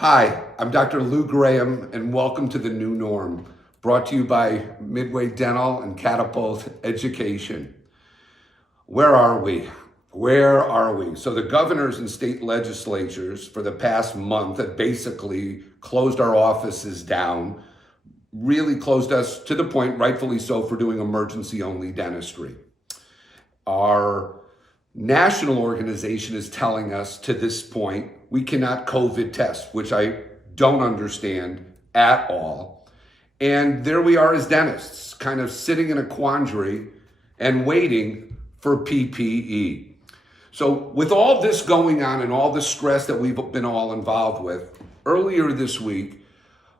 Hi, I'm Dr. Lou Graham, and welcome to The New Norm, brought to you by Midway Dental and Catapult Education. Where are we? Where are we? So the governors and state legislatures for the past month have basically closed our offices down, really closed us to the point, rightfully so, for doing emergency-only dentistry. Our national organization is telling us to this point, we cannot COVID test, which I don't understand at all. And there we are as dentists, kind of sitting in a quandary and waiting for PPE. So with all this going on and all the stress that we've been all involved with, earlier this week,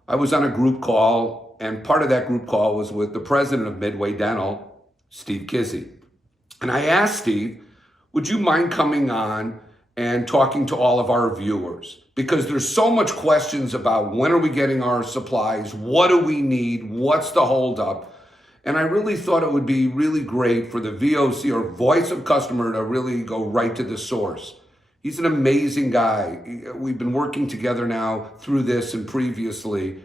I was on a group call, and part of that group call was with the president of Midway Dental, Steve Kizy. And I asked Steve, would you mind coming on and talking to all of our viewers? Because there's so much questions about when are we getting our supplies? What do we need? What's the holdup? And I really thought it would be really great for the VOC, or voice of customer, to really go right to the source. He's an amazing guy. We've been working together now through this and previously,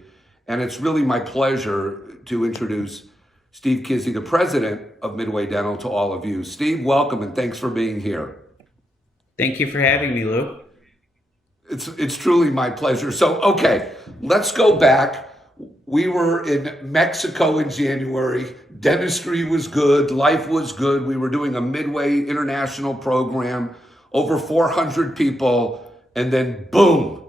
and it's really my pleasure to introduce Steve Kizy, the president of Midway Dental, to all of you. Steve, welcome, and thanks for being here. Thank you for having me, Lou. It's truly my pleasure. So, okay, let's go back. We were in Mexico in January. Dentistry was good. Life was good. We were doing a Midway international program, over 400 people, and then boom,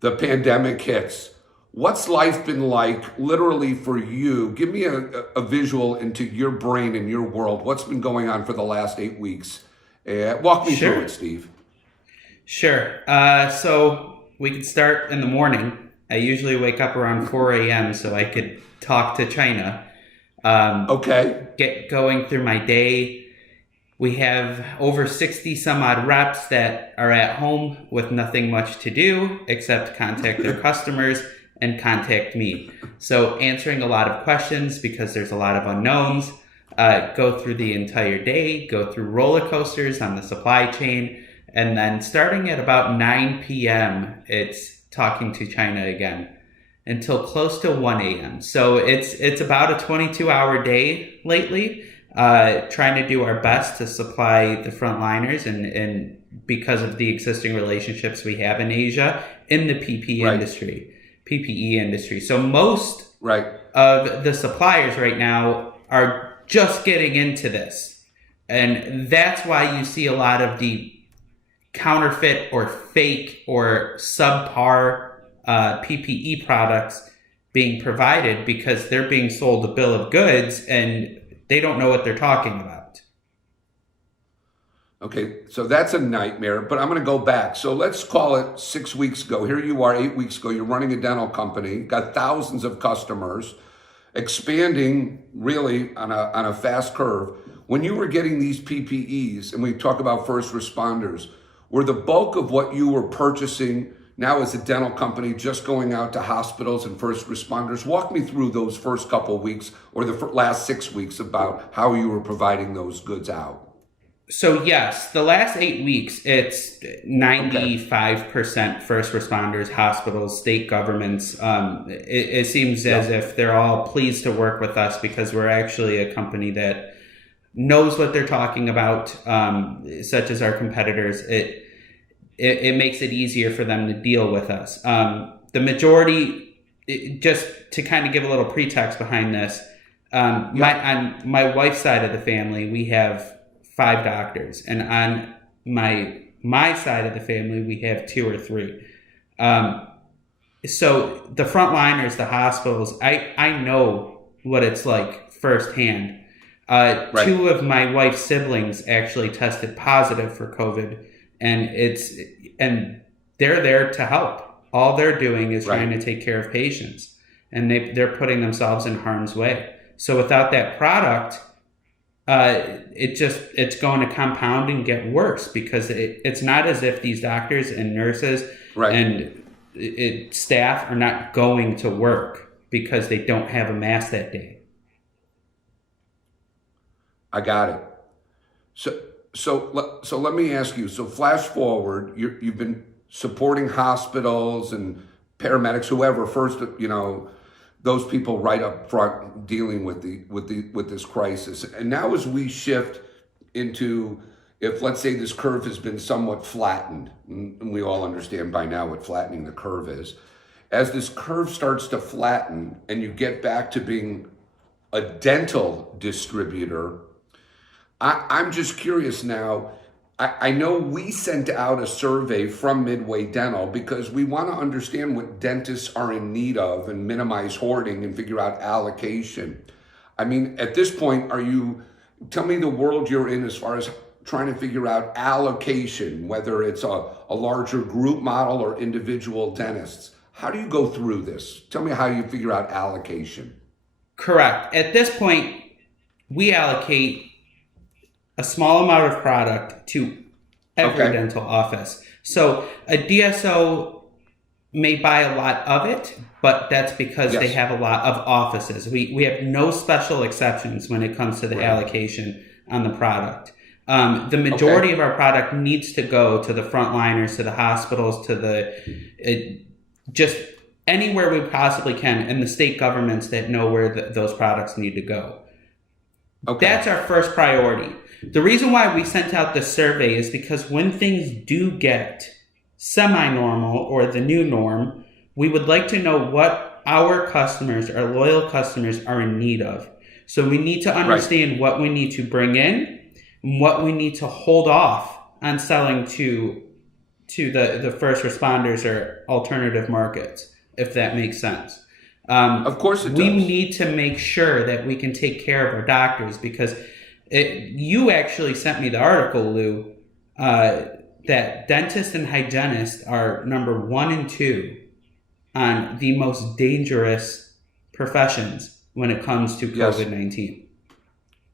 the pandemic hits. What's life been like literally for you? Give me a visual into your brain and your world. What's been going on for the last 8 weeks? Walk me through it, Steve. Sure. So we could start in the morning. I usually wake up around 4 a.m. so I could talk to China. Okay. Get going through my day. We have over 60 some odd reps that are at home with nothing much to do except contact their customers and contact me. So answering a lot of questions because there's a lot of unknowns. Go through the entire day, go through roller coasters on the supply chain, and then starting at about 9 p.m., it's talking to China again until close to 1 a.m. So it's about a 22-hour day lately, trying to do our best to supply the frontliners and because of the existing relationships we have in Asia in the PPE industry. So most of the suppliers right now are just getting into this. And that's why you see a lot of the counterfeit or fake or subpar PPE products being provided because they're being sold a bill of goods and they don't know what they're talking about. Okay, so that's a nightmare, but I'm going to go back. So let's call it 6 weeks ago. Here you are 8 weeks ago. You're running a dental company, got thousands of customers, expanding really on a fast curve. When you were getting these PPEs, and we talk about first responders, were the bulk of what you were purchasing now as a dental company just going out to hospitals and first responders? Walk me through those first couple of weeks or the last 6 weeks about how you were providing those goods out. So yes, the last 8 weeks, it's 95% first responders, hospitals, state governments. It seems as if they're all pleased to work with us because we're actually a company that knows what they're talking about, such as our competitors. It makes it easier for them to deal with us. The majority, just to kind of give a little pretext behind this, on my wife's side of the family, we have 5 doctors, and on my side of the family, we have 2 or 3. So the frontliners, the hospitals, I know what it's like firsthand. 2 of my wife's siblings actually tested positive for COVID, and they're there to help. All they're doing is trying to take care of patients, and they're putting themselves in harm's way. So without that product, it's going to compound and get worse because it's not as if these doctors and nurses and staff are not going to work because they don't have a mask that day. I got it. So let me ask you. So flash forward, you've been supporting hospitals and paramedics, whoever, first, those people right up front dealing with this crisis. And now as we shift into, if let's say this curve has been somewhat flattened, and we all understand by now what flattening the curve is, as this curve starts to flatten and you get back to being a dental distributor, I'm just curious now. I know we sent out a survey from Midway Dental because we want to understand what dentists are in need of and minimize hoarding and figure out allocation. I mean, at this point, tell me the world you're in as far as trying to figure out allocation, whether it's a larger group model or individual dentists. How do you go through this? Tell me how you figure out allocation. Correct. At this point, we allocate a small amount of product to every dental office. So a DSO may buy a lot of it, but that's because they have a lot of offices. We have no special exceptions when it comes to the allocation on the product. The majority of our product needs to go to the frontliners, to the hospitals, to just anywhere we possibly can, and the state governments that know where those products need to go. That's our first priority. The reason why we sent out the survey is because when things do get semi-normal or the new norm, we would like to know what our customers, our loyal customers, are in need of. So we need to understand what we need to bring in, and what we need to hold off on selling to the first responders or alternative markets, if that makes sense. Of course it does. We need to make sure that we can take care of our doctors because you actually sent me the article, Lou, that dentists and hygienists are number 1 and 2 on the most dangerous professions when it comes to COVID-19.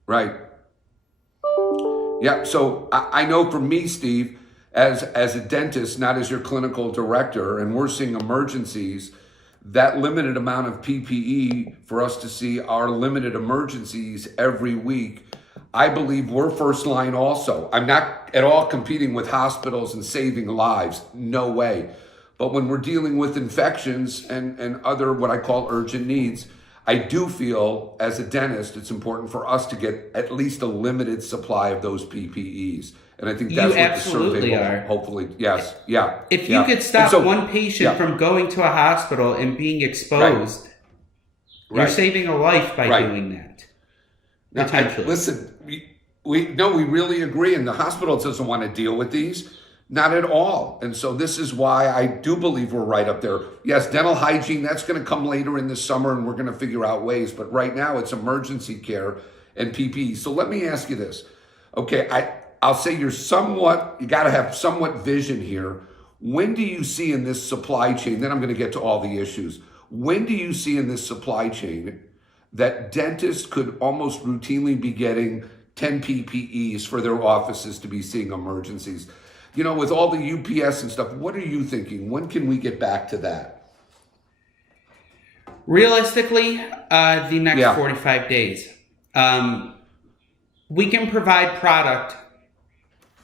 Right. Yeah. So I know for me, Steve, as a dentist, not as your clinical director, and we're seeing emergencies, that limited amount of PPE for us to see our limited emergencies every week, I believe we're first line also. I'm not at all competing with hospitals and saving lives. No way. But when we're dealing with infections and other what I call urgent needs, I do feel as a dentist, it's important for us to get at least a limited supply of those PPEs. And I think that's what the survey will hopefully, yes, yeah. If you could stop one patient from going to a hospital and being exposed, you're saving a life by doing that. Now, potentially. Listen, we really agree, and the hospital doesn't want to deal with these, not at all. And so this is why I do believe we're right up there. Yes, dental hygiene, that's going to come later in the summer, and we're going to figure out ways. But right now, it's emergency care and PPE. So let me ask you this. Okay, I'll say you got to have somewhat vision here. When do you see in this supply chain, then I'm going to get to all the issues. When do you see in this supply chain that dentists could almost routinely be getting 10 PPEs for their offices to be seeing emergencies? With all the UPS and stuff, what are you thinking? When can we get back to that? Realistically, the next 45 days. We can provide product,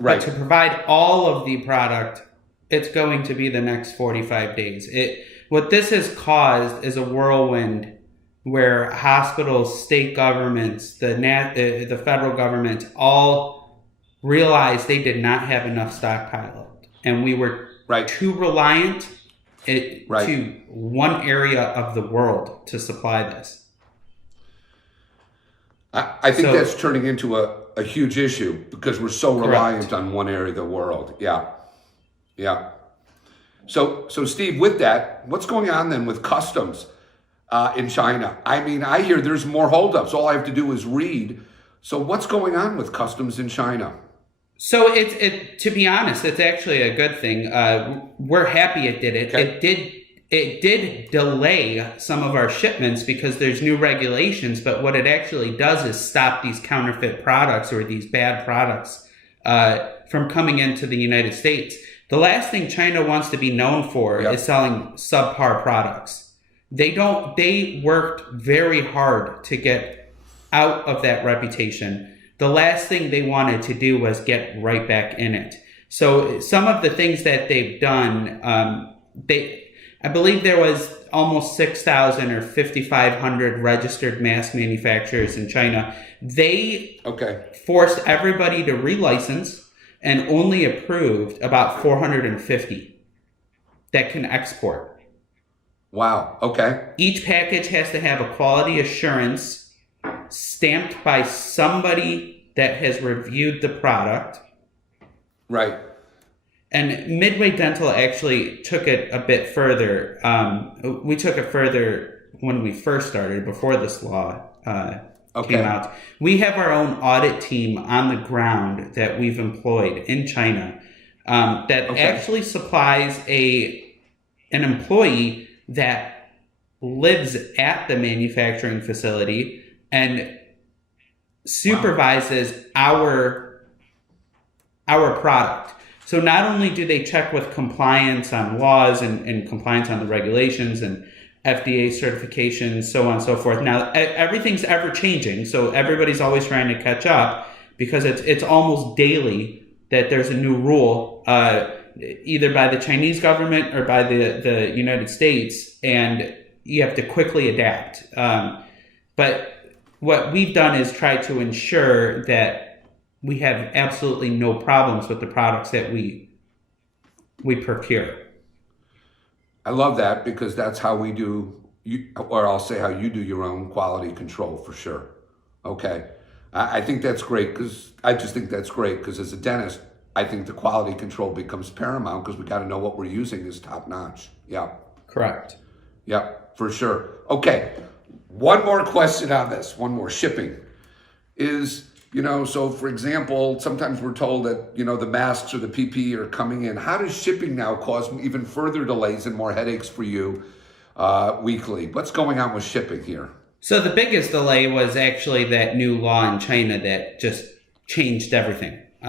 but to provide all of the product, it's going to be the next 45 days. What this has caused is a whirlwind where hospitals, state governments, the federal government all realized they did not have enough stockpile. And we were too reliant to one area of the world to supply this. I think that's turning into a huge issue because we're so reliant on one area of the world. Yeah. So Steve, with that, what's going on then with customs in China? I mean, I hear there's more holdups. All I have to do is read. So what's going on with customs in China? So to be honest, it's actually a good thing. We're happy it did it. Okay. It did delay some of our shipments because there's new regulations, but what it actually does is stop these counterfeit products or these bad products from coming into the United States. The last thing China wants to be known for is selling subpar products. They worked very hard to get out of that reputation. The last thing they wanted to do was get right back in it. So some of the things that they've done, I believe there was almost 6,000 or 5,500 registered mask manufacturers in China. They forced everybody to relicense and only approved about 450 that can export. Wow. Okay. Each package has to have a quality assurance stamped by somebody that has reviewed the product. Right. And Midway Dental actually took it a bit further. We took it further when we first started, before this law came out. We have our own audit team on the ground that we've employed in China that actually supplies an employee that lives at the manufacturing facility and supervises our product. So not only do they check with compliance on laws and compliance on the regulations and FDA certifications, so on and so forth. Now, everything's ever changing, so everybody's always trying to catch up because it's almost daily that there's a new rule, either by the Chinese government or by the United States, and you have to quickly adapt. But what we've done is try to ensure that we have absolutely no problems with the products that we procure. I love that because that's how we do, or I'll say how you do your own quality control for sure. Okay. I think that's great because as a dentist, I think the quality control becomes paramount because we got to know what we're using is top notch. Yeah. Correct. Yeah, for sure. Okay. One more question on this, one more shipping is, so for example, sometimes we're told that, the masks or the PPE are coming in. How does shipping now cause even further delays and more headaches for you weekly? What's going on with shipping here? So the biggest delay was actually that new law in China that just changed everything. Think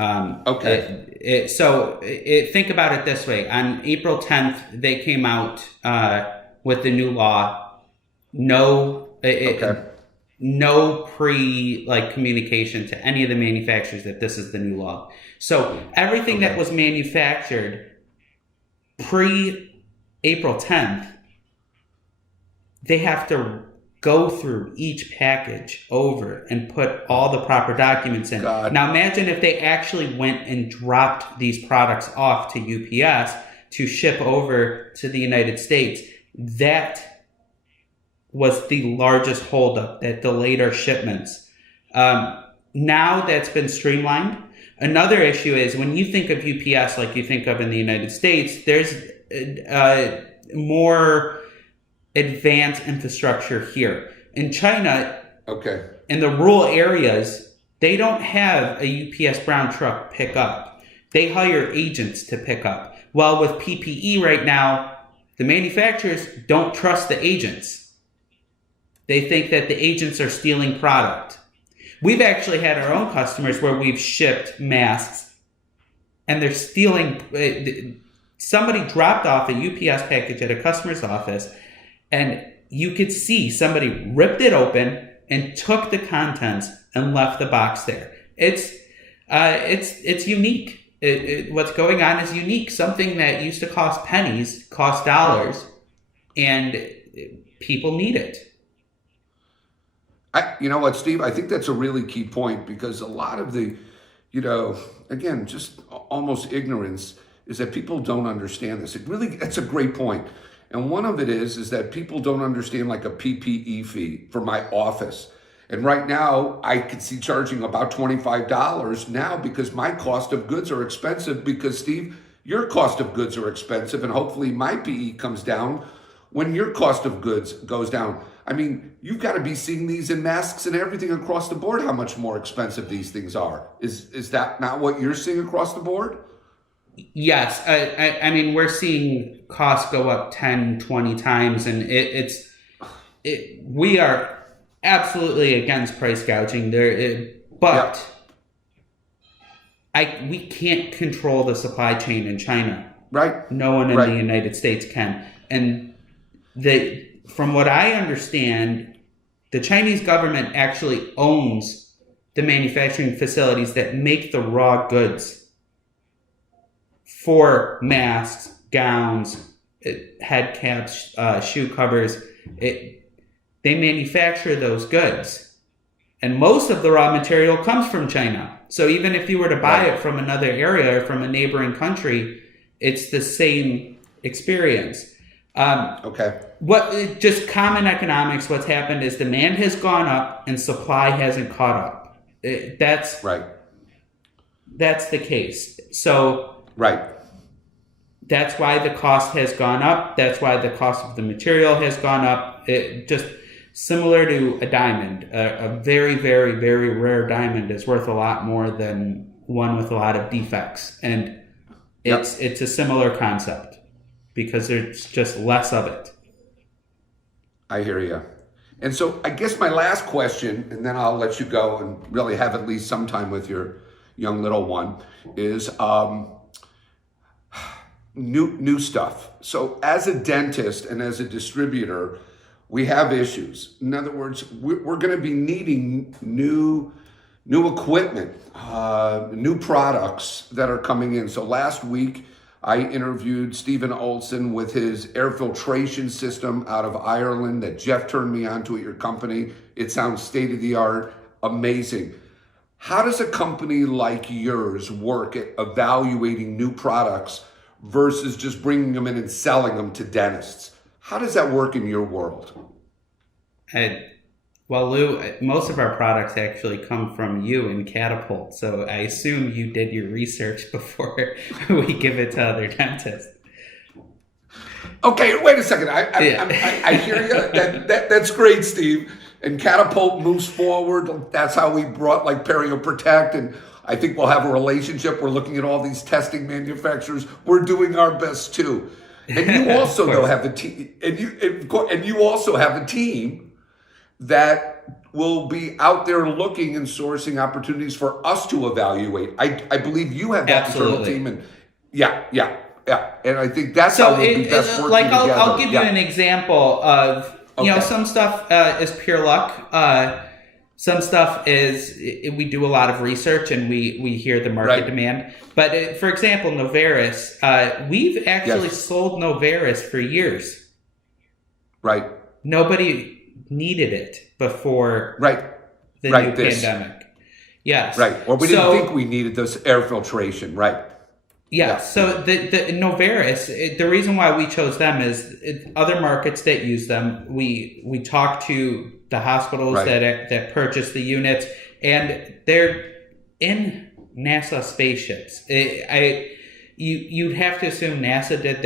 about it this way. On April 10th, they came out with the new law. No communication to any of the manufacturers that this is the new law. So everything that was manufactured pre-April 10th, they have to go through each package over and put all the proper documents in. God. Now imagine if they actually went and dropped these products off to UPS to ship over to the United States. That was the largest holdup that delayed our shipments. Now that's been streamlined. Another issue is when you think of UPS like you think of in the United States, there's more advanced infrastructure here. In China, in the rural areas, they don't have a UPS brown truck pick up. They hire agents to pick up. Well, with PPE right now, the manufacturers don't trust the agents. They think that the agents are stealing product. We've actually had our own customers where we've shipped masks and they're stealing. Somebody dropped off a UPS package at a customer's office and you could see somebody ripped it open and took the contents and left the box there. It's unique. What's going on is unique. Something that used to cost pennies costs dollars, and people need it. You know what, Steve? I think that's a really key point because a lot of the, again, just almost ignorance is that people don't understand this. That's a great point. And one of it is that people don't understand like a PPE fee for my office. And right now I could see charging about $25 now because my cost of goods are expensive because Steve, your cost of goods are expensive and hopefully my PE comes down when your cost of goods goes down. I mean, you've got to be seeing these in masks and everything across the board, how much more expensive these things are. Is that not what you're seeing across the board? Yes. I mean, we're seeing costs go up 10, 20 times, and we are absolutely against price gouging there, but we can't control the supply chain in China. Right. No one in the United States can. And from what I understand, the Chinese government actually owns the manufacturing facilities that make the raw goods for masks, gowns, head caps, shoe covers. They manufacture those goods, and most of the raw material comes from China. So even if you were to buy it from another area or from a neighboring country, it's the same experience. Just common economics, what's happened is demand has gone up and supply hasn't caught up. That's the case. So that's why the cost has gone up. That's why the cost of the material has gone up. It just similar to a diamond. A very, very, very rare diamond is worth a lot more than one with a lot of defects. And it's a similar concept because there's just less of it. I hear you. And so I guess my last question, and then I'll let you go and really have at least some time with your young little one, is new stuff. So as a dentist and as a distributor, we have issues. In other words, we're going to be needing new equipment, new products that are coming in. So last week, I interviewed Stephen Olson with his air filtration system out of Ireland that Jeff turned me on to at your company. It sounds state-of-the-art, amazing. How does a company like yours work at evaluating new products versus just bringing them in and selling them to dentists? How does that work in your world? Well, Lou, most of our products actually come from you in Catapult, so I assume you did your research before we give it to other dentists. Okay, wait a second. I hear you. That's great, Steve. And Catapult moves forward. That's how we brought like Perio Protect, and I think we'll have a relationship. We're looking at all these testing manufacturers. We're doing our best too. And you also though have the team, and you also have a team that will be out there looking and sourcing opportunities for us to evaluate. I believe you have that internal team, and yeah. And I think that's how we'll be best working like together. I'll give you an example of some stuff is pure luck. Some stuff is we do a lot of research and we hear the market demand. But for example, Novaris, we've actually sold Novaris for years. Right. Nobody needed it before the new pandemic. Yes. Right. Or we didn't think we needed this air filtration. Right. Yeah. So the Novaris, the reason why we chose them is other markets that use them. We talked to the hospitals that purchase the units, and they're in NASA spaceships. You'd have to assume NASA did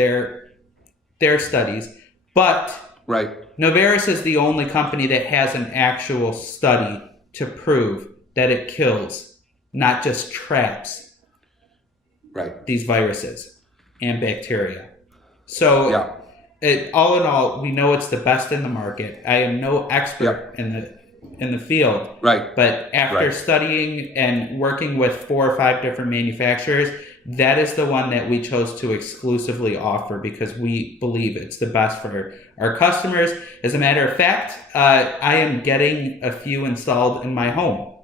their studies, but Novaris is the only company that has an actual study to prove that it kills, not just traps, these viruses and bacteria. So all in all, we know it's the best in the market. I am no expert in the field, but after studying and working with 4 or 5 different manufacturers, that is the one that we chose to exclusively offer because we believe it's the best for our customers. As a matter of fact, I am getting a few installed in my home.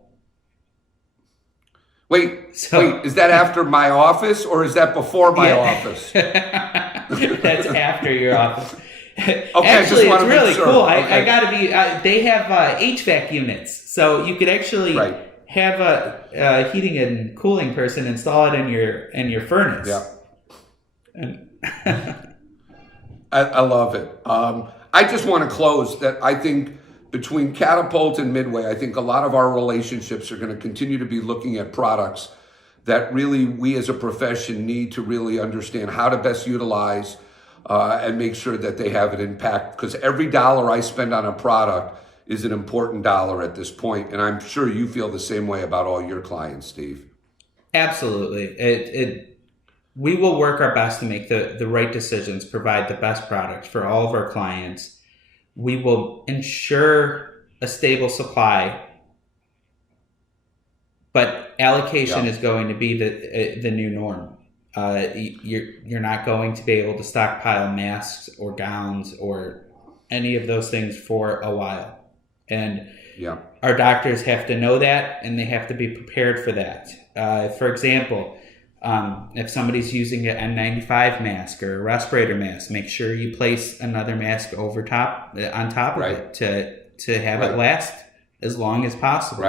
Wait, is that after my office or is that before my office? That's after your office. Okay, actually, it's really cool. I gotta be. They have HVAC units, so you could actually have a heating and cooling person install it in your furnace. I love it. I just want to close that. I think between Catapult and Midway, I think a lot of our relationships are going to continue to be looking at products that really we as a profession need to really understand how to best utilize and make sure that they have an impact. Because every dollar I spend on a product is an important dollar at this point. And I'm sure you feel the same way about all your clients, Steve. Absolutely. We will work our best to make the right decisions, provide the best product for all of our clients. We will ensure a stable supply, but allocation is going to be the new norm. You're not going to be able to stockpile masks or gowns or any of those things for a while. And our doctors have to know that, and they have to be prepared for that. For example, If somebody's using an N95 mask or a respirator mask, make sure you place another mask on top of it to have it last as long as possible.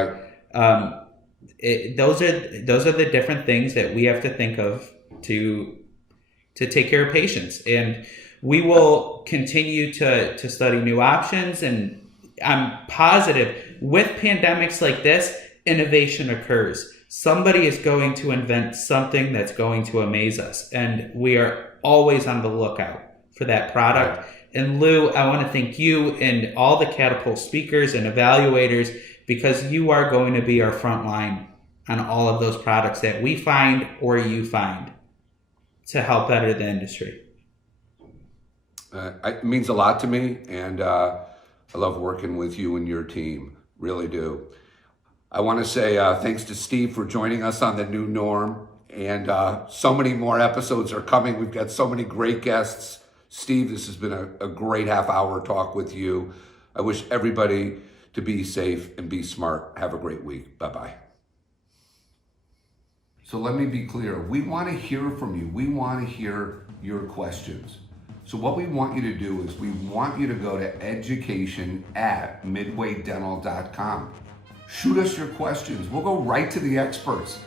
Those are the different things that we have to think of to take care of patients, and we will continue to study new options. And I'm positive with pandemics like this, innovation occurs. Somebody is going to invent something that's going to amaze us, and we are always on the lookout for that product. And Lou, I want to thank you and all the Catapult speakers and evaluators, because you are going to be our front line on all of those products that we find or you find to help better the industry. It means a lot to me, and I love working with you and your team, really do. I want to say thanks to Steve for joining us on The New Norm, and so many more episodes are coming. We've got so many great guests. Steve, this has been a great half-hour talk with you. I wish everybody to be safe and be smart. Have a great week. Bye-bye. So let me be clear. We want to hear from you. We want to hear your questions. So what we want you to do is we want you to go to education@midwaydental.com. Shoot us your questions. We'll go right to the experts.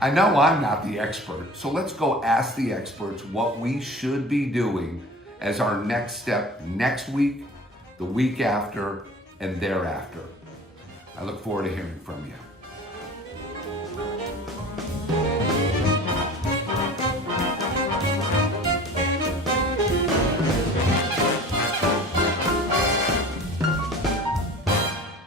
I know I'm not the expert, so let's go ask the experts what we should be doing as our next step next week, the week after, and thereafter. I look forward to hearing from you.